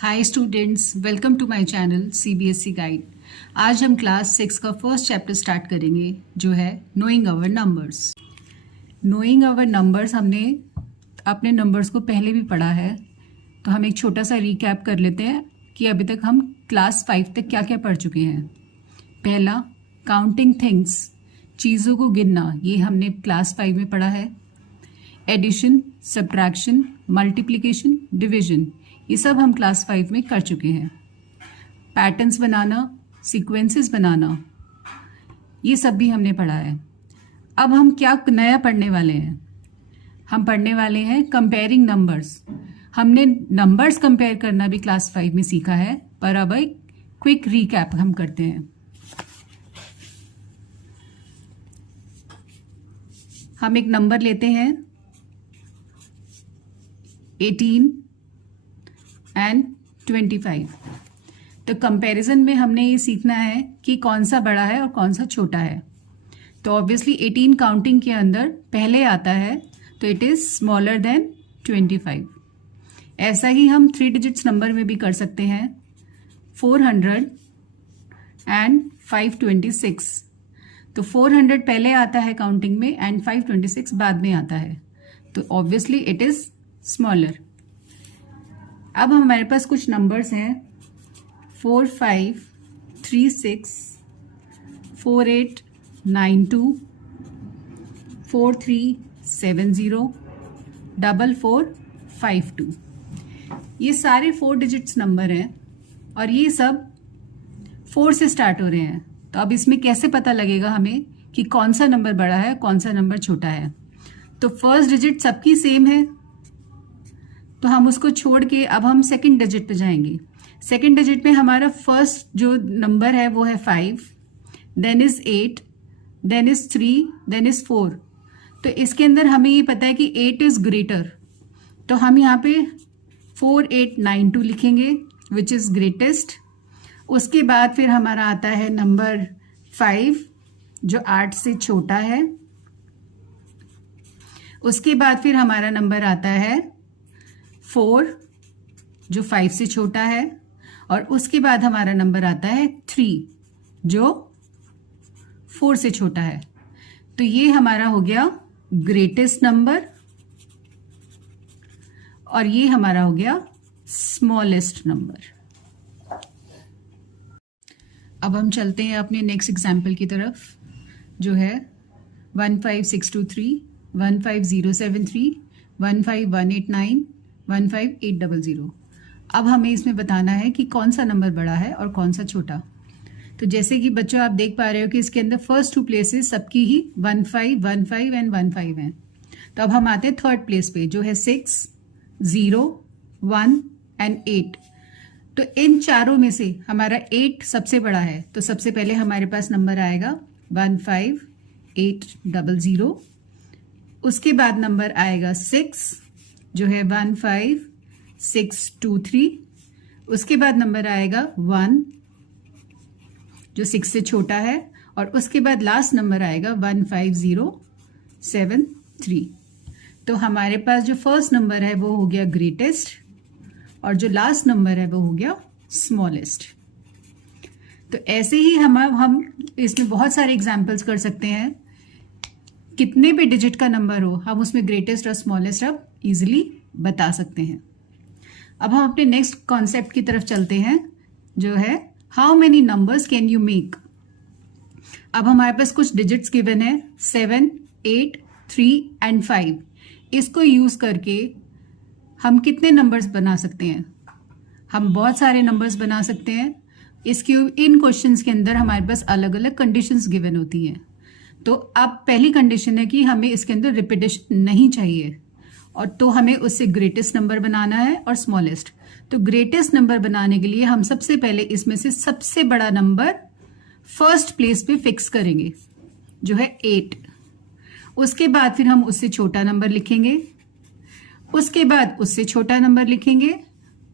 Hi students, welcome to my channel CBSE guide. आज हम class 6 का फर्स्ट चैप्टर स्टार्ट करेंगे जो है knowing our numbers. Knowing our numbers हमने अपने नंबर्स को पहले भी पढ़ा है, तो हम एक छोटा सा रिकैप कर लेते हैं कि अभी तक हम क्लास 5 तक क्या क्या पढ़ चुके हैं। पहला, काउंटिंग थिंग्स, चीज़ों को गिनना, ये हमने क्लास 5 में पढ़ा है। एडिशन, सब्ट्रैक्शन, मल्टीप्लिकेशन, डिवीजन, ये सब हम क्लास 5 में कर चुके हैं। पैटर्न्स बनाना, सीक्वेंसेस बनाना, ये सब भी हमने पढ़ा है। अब हम क्या नया पढ़ने वाले हैं? हम पढ़ने वाले हैं कंपेयरिंग नंबर्स। हमने नंबर्स कंपेयर करना भी क्लास 5 में सीखा है, पर अब एक क्विक रिकैप हम करते हैं। हम एक नंबर लेते हैं 18 एंड 25। तो कंपैरिजन में हमने ये सीखना है कि कौन सा बड़ा है और कौन सा छोटा है। तो ऑब्वियसली 18 काउंटिंग के अंदर पहले आता है, तो इट इज स्मॉलर देन 25। ऐसा ही हम 3 डिजिट्स नंबर में भी कर सकते हैं, 400 एंड 526। तो 400 पहले आता है काउंटिंग में एंड 526 बाद में आता है, तो ऑब्वियसली इट इज स्मॉलर। अब हमारे पास कुछ नंबर्स हैं 4536, 4892, 4370, 4452। ये सारे 4 डिजिट्स नंबर हैं और ये सब 4 से स्टार्ट हो रहे हैं। तो अब इसमें कैसे पता लगेगा हमें कि कौन सा नंबर बड़ा है, कौन सा नंबर छोटा है? तो फर्स्ट डिजिट सबकी सेम है, तो हम उसको छोड़ के अब हम सेकंड डिजिट पे जाएंगे। सेकंड डिजिट में हमारा फर्स्ट जो नंबर है वो है 5, then is 8, then is 3, then is 4। तो इसके अंदर हमें ये पता है कि 8 इज ग्रेटर, तो हम यहाँ पे 4892 लिखेंगे विच इज ग्रेटेस्ट। उसके बाद फिर हमारा आता है नंबर 5 जो 8 से छोटा है। उसके बाद फिर हमारा नंबर आता है 4 जो 5 से छोटा है, और उसके बाद हमारा नंबर आता है 3 जो 4 से छोटा है। तो ये हमारा हो गया ग्रेटेस्ट नंबर और ये हमारा हो गया स्मॉलेस्ट नंबर। अब हम चलते हैं अपने नेक्स्ट एग्जाम्पल की तरफ जो है 15623, 15073, 15189, 15800। अब हमें इसमें बताना है कि कौन सा नंबर बड़ा है और कौन सा छोटा। तो जैसे कि बच्चों आप देख पा रहे हो कि इसके अंदर फर्स्ट 2 प्लेसेस सबकी ही 15, 15 एंड 15 हैं। तो अब हम आते हैं थर्ड प्लेस पे जो है 6, 0, 1 एंड 8। तो इन चारों में से हमारा 8 सबसे बड़ा है, तो सबसे पहले हमारे पास नंबर आएगा 15800। उसके बाद नंबर आएगा 6 जो है 15623। उसके बाद नंबर आएगा 1 जो 6 से छोटा है, और उसके बाद लास्ट नंबर आएगा 15073। तो हमारे पास जो फर्स्ट नंबर है वो हो गया ग्रेटेस्ट और जो लास्ट नंबर है वो हो गया स्मॉलेस्ट। तो ऐसे ही हम इसमें बहुत सारे एग्जाम्पल्स कर सकते हैं। कितने भी डिजिट का नंबर हो हम उसमें ग्रेटेस्ट और स्मॉलेस्ट अब इजिली बता सकते हैं। अब हम अपने नेक्स्ट कॉन्सेप्ट की तरफ चलते हैं जो है how many numbers can you make. अब हमारे पास कुछ डिजिट्स गिवन है 7, 8, 3 एंड 5। इसको यूज करके हम कितने नंबर्स बना सकते हैं? हम बहुत सारे नंबर्स बना सकते हैं। इन क्वेश्चंस के अंदर हमारे पास अलग अलग कंडीशंस गिवन होती हैं। तो अब पहली कंडीशन है कि हमें इसके अंदर रिपीटेशन नहीं चाहिए, और तो हमें उससे ग्रेटेस्ट नंबर बनाना है और स्मॉलेस्ट। तो ग्रेटेस्ट नंबर बनाने के लिए हम सबसे पहले इसमें से सबसे बड़ा नंबर फर्स्ट प्लेस पे फिक्स करेंगे जो है 8। उसके बाद फिर हम उससे छोटा नंबर लिखेंगे, उसके बाद उससे छोटा नंबर लिखेंगे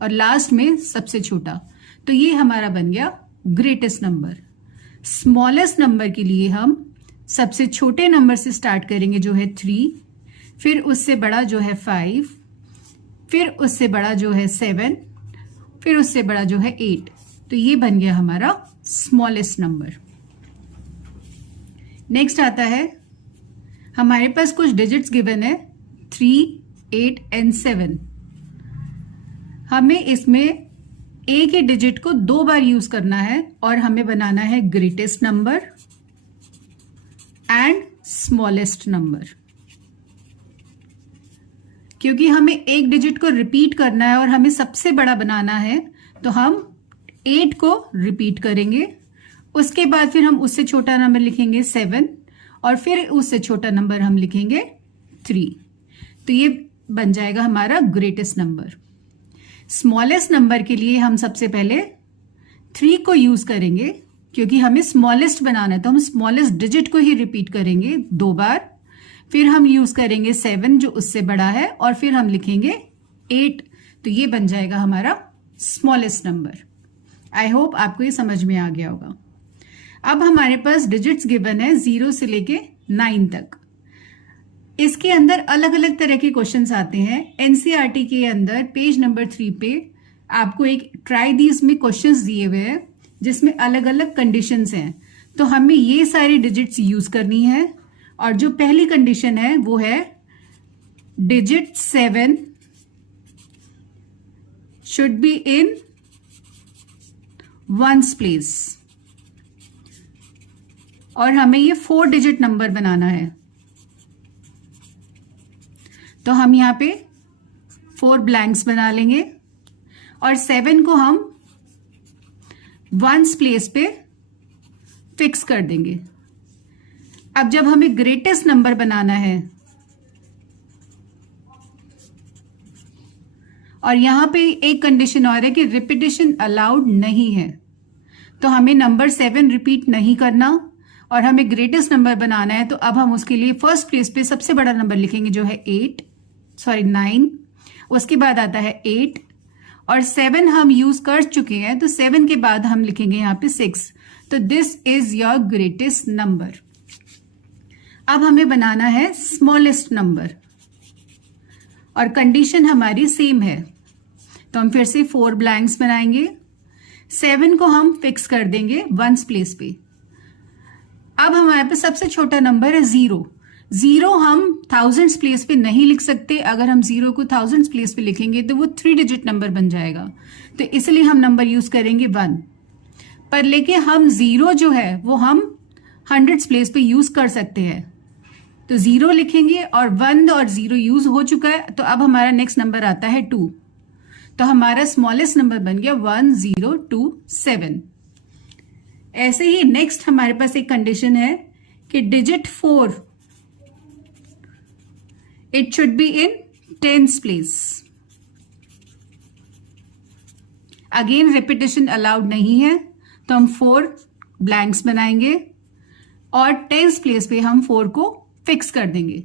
और लास्ट में सबसे छोटा। तो ये हमारा बन गया ग्रेटेस्ट नंबर। स्मॉलेस्ट नंबर के लिए हम सबसे छोटे नंबर से स्टार्ट करेंगे जो है 3, फिर उससे बड़ा जो है 5, फिर उससे बड़ा जो है 7, फिर उससे बड़ा जो है 8, तो ये बन गया हमारा स्मॉलेस्ट नंबर। नेक्स्ट आता है, हमारे पास कुछ डिजिट्स गिवन है 3, 8 एंड 7। हमें इसमें एक ही डिजिट को 2 बार यूज करना है और हमें बनाना है greatest number and smallest number. क्योंकि हमें एक डिजिट को रिपीट करना है और हमें सबसे बड़ा बनाना है, तो हम 8 को रिपीट करेंगे, उसके बाद फिर हम उससे छोटा नंबर लिखेंगे 7 और फिर उससे छोटा नंबर हम लिखेंगे 3। तो ये बन जाएगा हमारा ग्रेटेस्ट नंबर। स्मॉलेस्ट नंबर के लिए हम सबसे पहले 3 को यूज करेंगे, क्योंकि हमें स्मॉलेस्ट बनाना है, तो हम स्मॉलेस्ट डिजिट को ही रिपीट करेंगे 2 बार। फिर हम यूज करेंगे 7 जो उससे बड़ा है और फिर हम लिखेंगे 8। तो ये बन जाएगा हमारा स्मॉलेस्ट नंबर। आई होप आपको ये समझ में आ गया होगा। अब हमारे पास डिजिट्स गिवन है 0 से लेके 9 तक। इसके अंदर अलग अलग तरह के क्वेश्चंस आते हैं। एनसीईआरटी के अंदर पेज नंबर 3 पे आपको एक ट्राई दीज में क्वेश्चंस दिए हुए हैं, जिसमें अलग अलग कंडीशंस हैं। तो हमें ये सारी डिजिट्स यूज करनी है। और जो पहली कंडीशन है वो है digit 7 should be in ones place, और हमें ये 4 डिजिट नंबर बनाना है। तो हम यहां पे 4 ब्लैंक्स बना लेंगे और 7 को हम वंस प्लेस पे फिक्स कर देंगे। अब जब हमें ग्रेटेस्ट नंबर बनाना है और यहां पे एक कंडीशन और है कि रिपीटिशन अलाउड नहीं है, तो हमें नंबर 7 रिपीट नहीं करना और हमें ग्रेटेस्ट नंबर बनाना है। तो अब हम उसके लिए फर्स्ट प्लेस पे सबसे बड़ा नंबर लिखेंगे जो है 9, उसके बाद आता है 8 और 7 हम यूज कर चुके हैं, तो 7 के बाद हम लिखेंगे यहां पे 6। तो this is your greatest number. अब हमें बनाना है स्मॉलेस्ट नंबर और कंडीशन हमारी सेम है, तो हम फिर से 4 ब्लैंक्स बनाएंगे, 7 को हम फिक्स कर देंगे वंस प्लेस पे। अब हमारे पास सबसे छोटा नंबर है 0। 0 हम थाउजेंड्स प्लेस पे नहीं लिख सकते। अगर हम 0 को थाउजेंड्स प्लेस पे लिखेंगे तो वो 3 डिजिट नंबर बन जाएगा, तो इसलिए हम नंबर यूज करेंगे 1। पर लेके हम 0 जो है वो हम हंड्रेड्स प्लेस पे यूज कर सकते हैं, तो 0 लिखेंगे और 1 और 0 यूज हो चुका है। तो अब हमारा नेक्स्ट नंबर आता है 2, तो हमारा स्मॉलेस्ट नंबर बन गया 1027। ऐसे ही नेक्स्ट हमारे पास एक कंडीशन है कि digit 4 it should be in tens place. Again repetition allowed नहीं है, तो हम 4 ब्लैंक्स बनाएंगे और टेंस प्लेस पे हम 4 को फिक्स कर देंगे।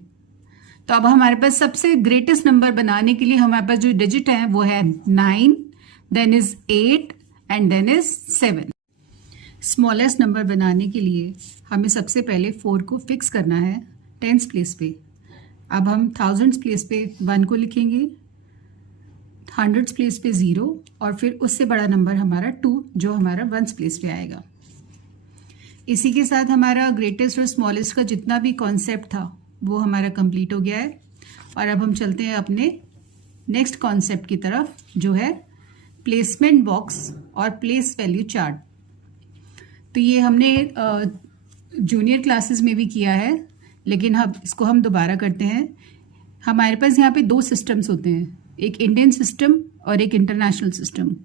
तो अब हमारे पास सबसे ग्रेटेस्ट नंबर बनाने के लिए हमारे पास जो डिजिट है वो है 9, then is 8 and then is 7। Smallest number बनाने के लिए हमें सबसे पहले 4 को फिक्स करना है टेंस प्लेस पे। अब हम थाउजेंड्स प्लेस पे 1 को लिखेंगे, हंड्रेड्स प्लेस पे 0 और फिर उससे बड़ा नंबर हमारा 2 जो हमारा वंस प्लेस पे आएगा। इसी के साथ हमारा ग्रेटेस्ट और स्मॉलेस्ट का जितना भी कॉन्सेप्ट था वो हमारा कंप्लीट हो गया है। और अब हम चलते हैं अपने नेक्स्ट कॉन्सेप्ट की तरफ, जो है प्लेसमेंट बॉक्स और प्लेस वैल्यू चार्ट। तो ये हमने जूनियर क्लासेस में भी किया है, लेकिन अब इसको हम दोबारा करते हैं। हमारे पास यहाँ पे 2 सिस्टम्स होते हैं, एक इंडियन सिस्टम और एक इंटरनेशनल सिस्टम।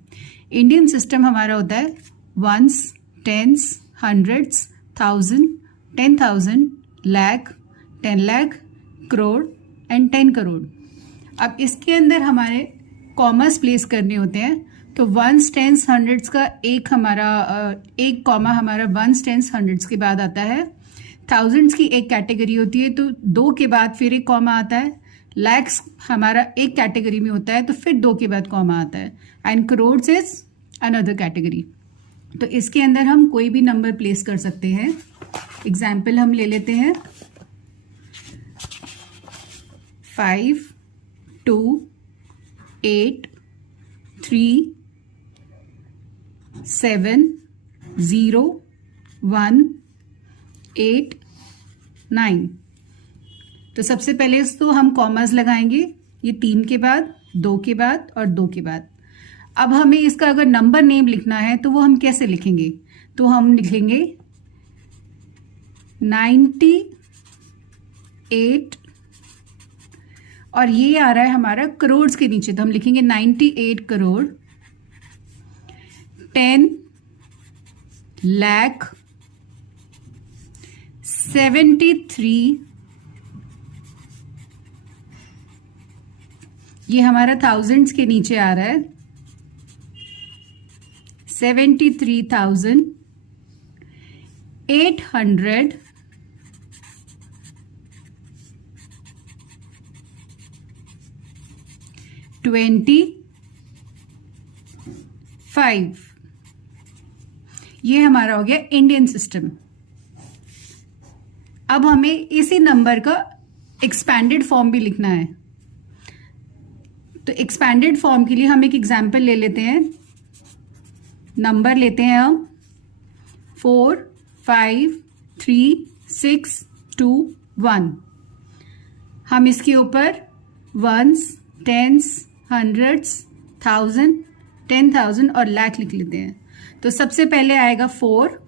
इंडियन सिस्टम हमारा होता है ones, tens, hundreds, 1000, 10,000, lakh, 10 lakh, crore and 10 crore. अब इसके अंदर हमारे कॉमास प्लेस करने होते हैं, तो वंस, टेंस, हंड्रेड्स का एक कॉमा हमारा वंस, टेंस, हंड्रेड्स के बाद आता है। थाउजेंड्स की एक कैटेगरी होती है, तो 2 के बाद फिर एक कॉमा आता है। लैक्स हमारा एक कैटेगरी में होता है, तो फिर 2 के बाद कॉमा आता है। And crores is another category. तो इसके अंदर हम कोई भी नंबर प्लेस कर सकते हैं। एग्जाम्पल हम ले लेते हैं 5, 2, 8, 3, 7 0 1 8 9। तो सबसे पहले तो हम कॉमास लगाएंगे, ये 3 के बाद, 2 के बाद और 2 के बाद। अब हमें इसका अगर नंबर नेम लिखना है तो वो हम कैसे लिखेंगे? तो हम लिखेंगे 98 और ये आ रहा है हमारा करोड़ के नीचे, तो हम लिखेंगे 98 करोड़ 10 लाख 73, ये हमारा थाउजेंड्स के नीचे आ रहा है 73,800 25। ये हमारा हो गया इंडियन सिस्टम। अब हमें इसी नंबर का एक्सपैंडेड फॉर्म भी लिखना है। तो एक्सपैंडेड फॉर्म के लिए हम एक एग्जाम्पल ले लेते हैं। नंबर लेते हैं हम 4 5 3 6 2 1। हम इसके ऊपर वंस, टेंस, हंड्रेड्स, 1000, 10,000 और लाख लिख लेते हैं। तो सबसे पहले आएगा 4,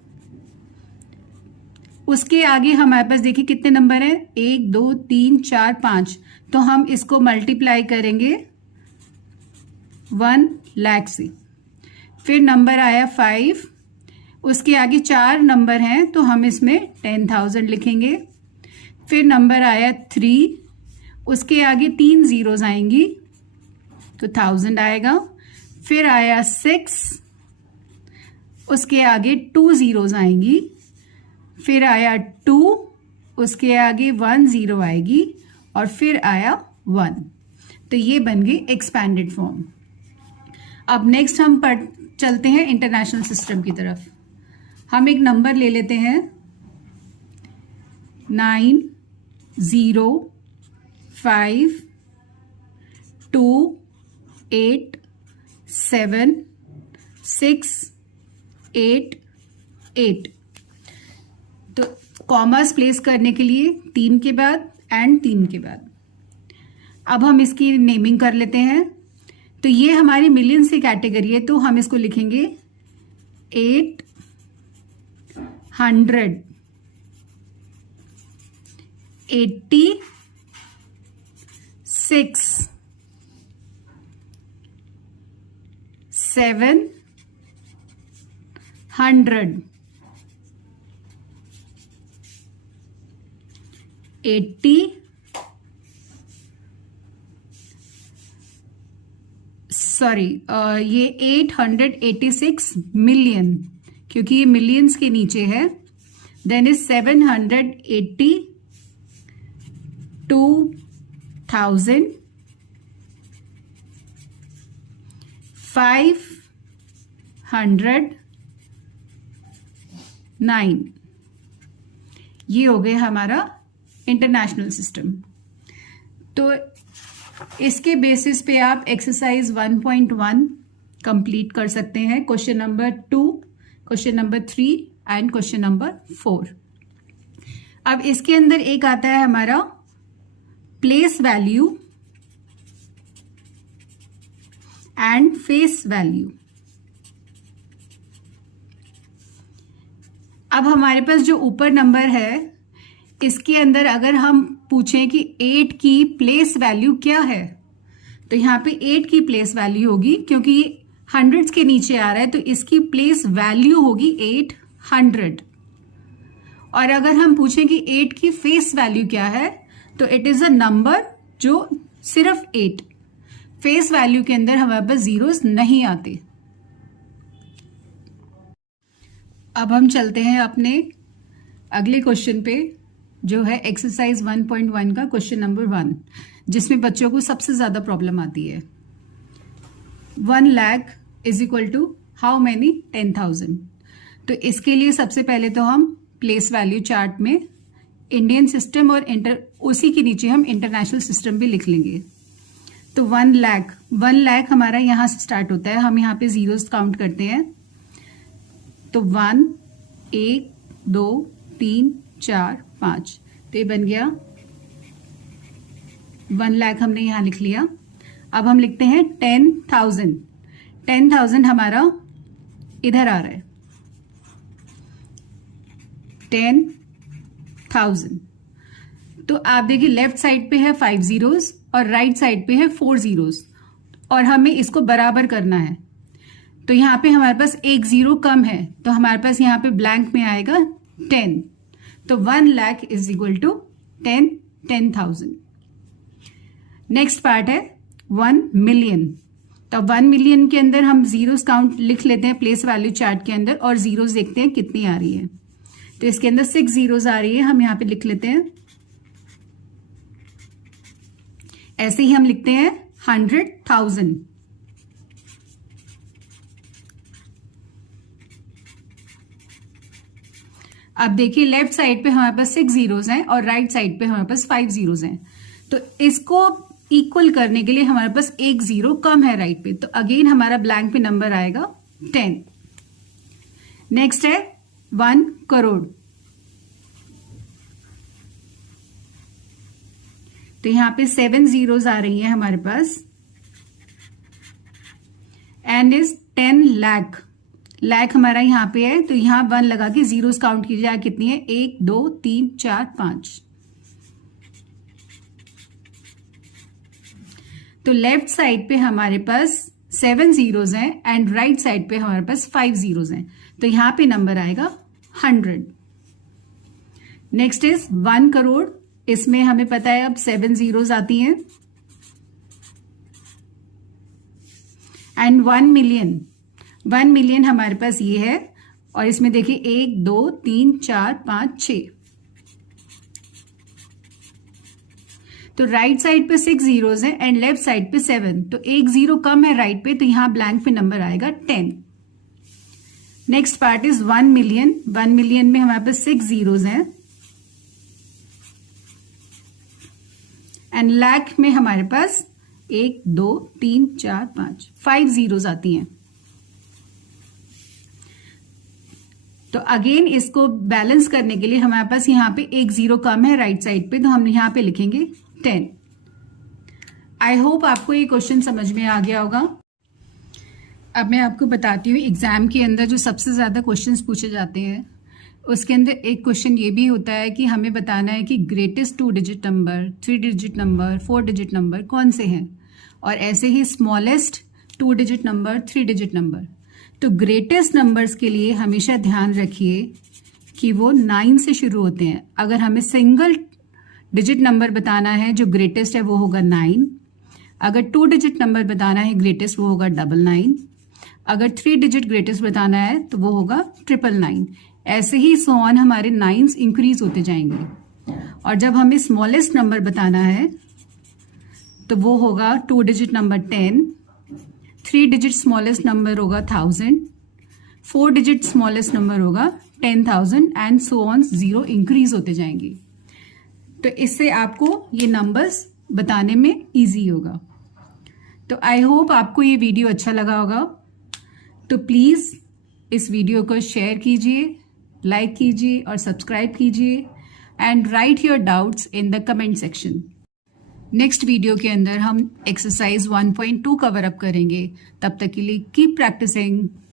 उसके आगे हमारे पास देखिए कितने नंबर हैं, 1 2 3 4 5। तो हम इसको मल्टीप्लाई करेंगे 1 लाख से। फिर नंबर आया 5, उसके आगे 4 नंबर हैं तो हम इसमें 10,000 लिखेंगे। फिर नंबर आया 3, उसके आगे 3 जीरोज आएंगी तो 1000 आएगा। फिर आया 6, उसके आगे 2 जीरोज आएंगी। फिर आया 2, उसके आगे 1 जीरो आएगी और फिर आया 1। तो ये बन गई एक्सपैंडेड फॉर्म। अब नेक्स्ट हम चलते हैं इंटरनेशनल सिस्टम की तरफ। हम एक नंबर ले लेते हैं 9 0 5 2 8 7 6 8 8। तो कॉमास प्लेस करने के लिए 3 के बाद एंड 3 के बाद। अब हम इसकी नेमिंग कर लेते हैं। तो ये हमारी मिलियंस की कैटेगरी है तो हम इसको लिखेंगे 800 86 700 80 ये 886 मिलियन, क्योंकि ये मिलियंस के नीचे है। Then is 782,509। ये हो गया हमारा इंटरनेशनल सिस्टम। तो इसके बेसिस पे आप एक्सरसाइज 1.1 कंप्लीट कर सकते हैं। Question number 2, question number 3 and question number 4। अब इसके अंदर एक आता है हमारा place value and face value. अब हमारे पास जो ऊपर नंबर है इसके अंदर अगर हम पूछें कि 8 की प्लेस वैल्यू क्या है, तो यहाँ पे 8 की प्लेस वैल्यू होगी, क्योंकि हंड्रेड्स के नीचे आ रहा है तो इसकी प्लेस वैल्यू होगी 800। और अगर हम पूछें कि 8 की फेस वैल्यू क्या है, तो इट इज अ नंबर जो सिर्फ 8, फेस वैल्यू के अंदर हमारे पास जीरोस नहीं आते। अब हम चलते हैं अपने अगले क्वेश्चन पे, जो है एक्सरसाइज 1.1 का क्वेश्चन नंबर 1, जिसमें बच्चों को सबसे ज्यादा प्रॉब्लम आती है। 1 lakh is equal to how many 10,000। तो इसके लिए सबसे पहले तो हम प्लेस वैल्यू चार्ट में इंडियन सिस्टम और उसी के नीचे हम इंटरनेशनल सिस्टम भी लिख लेंगे। तो 1 लाख हमारा यहां से स्टार्ट होता है। हम यहाँ पे जीरोस काउंट करते हैं। तो 1, 1, 2, 3, 4, 5, तो ये बन गया 1 लाख हमने यहां लिख लिया। अब हम लिखते हैं 10,000। 10,000 हमारा इधर आ रहा है, 10,000। तो आप देखिए लेफ्ट साइड पे है 5 जीरोस और राइट साइड पे है 4 जीरोस, और हमें इसको बराबर करना है। तो यहां पे हमारे पास एक जीरो कम है, तो हमारे पास यहां पे ब्लैंक में आएगा 10। तो 1 lakh is equal to 10,000। Next part है 1 मिलियन। तो 1 मिलियन के अंदर हम जीरोस काउंट लिख लेते हैं प्लेस वैल्यू चार्ट के अंदर, और जीरोस देखते हैं कितनी आ रही है। तो इसके अंदर 6 जीरोस आ रही है, हम यहां पे लिख लेते हैं। ऐसे ही हम लिखते हैं 100,000। अब देखिए लेफ्ट साइड पे हमारे पास 6 जीरोस हैं और राइट साइड पे हमारे पास 5 जीरोस हैं। तो इसको इक्वल करने के लिए हमारे पास एक जीरो कम है राइट पे, तो अगेन हमारा ब्लैंक पे नंबर आएगा 10। नेक्स्ट है 1 करोड़। तो यहां पे 7 जीरोस आ रही है हमारे पास, एंड इज 10 लाख। लाख हमारा यहां पे है, तो यहां 1 लगा के जीरोस काउंट की जाए, कितनी है 1, 2, 3, 4, 5। तो लेफ्ट साइड पे हमारे पास 7 जीरोस हैं एंड राइट साइड पे हमारे पास 5 जीरोस हैं, तो यहां पे नंबर आएगा 100। Next is 1 crore. इसमें हमें पता है अब 7 जीरोस आती हैं, एंड 1 मिलियन। 1 मिलियन हमारे पास ये है, और इसमें देखिए 1, 2, 3, 4, 5, 6। तो राइट साइड पे 6 जीरोस है एंड लेफ्ट साइड पे 7, तो एक जीरो कम है राइट पे, तो यहां ब्लैंक पे नंबर आएगा 10। Next part is 1 million. 1 million में हमारे पास 6 जीरोस हैं, एंड लाख में हमारे पास 1, 2, 3, 4, 5 जीरोस आती हैं। तो अगेन इसको बैलेंस करने के लिए हमारे पास यहां पे एक जीरो कम है राइट साइड पे, तो हम यहां पे लिखेंगे 10। आई होप आपको ये क्वेश्चन समझ में आ गया होगा। अब मैं आपको बताती हूँ एग्जाम के अंदर जो सबसे ज्यादा क्वेश्चंस पूछे जाते हैं, उसके अंदर एक क्वेश्चन ये भी होता है कि हमें बताना है कि greatest 2 digit number, 3 digit number, 4 digit number कौन से हैं, और ऐसे ही smallest 2 digit number, 3 digit number. तो ग्रेटेस्ट नंबर्स के लिए हमेशा ध्यान रखिए कि वो 9 से शुरू होते हैं। अगर हमें सिंगल डिजिट नंबर बताना है जो ग्रेटेस्ट है वो होगा 9। अगर 2 डिजिट नंबर बताना है ग्रेटेस्ट वो होगा 99। अगर 3 डिजिट ग्रेटेस्ट बताना है तो वो होगा 999। ऐसे ही सो ऑन हमारे 9s इंक्रीज होते जाएंगे। और जब हमें स्मॉलेस्ट नंबर बताना है तो वो होगा 2 digit number 10, 3 digit smallest number होगा 1000, 4 डिजिट स्मॉलेस्ट नंबर होगा 10,000, एंड सो ऑन 0 इंक्रीज होते जाएंगे। तो इससे आपको ये नंबर्स बताने में इजी होगा। तो आई होप आपको ये वीडियो अच्छा लगा होगा। तो प्लीज इस वीडियो को शेयर कीजिए, लाइक कीजिए और सब्सक्राइब कीजिए, and right your doubts in the comment section. Next video के अंदर हम एक्सरसाइज 1.2 कवर अप करेंगे। तब तक के लिए कीप प्रैक्टिसिंग।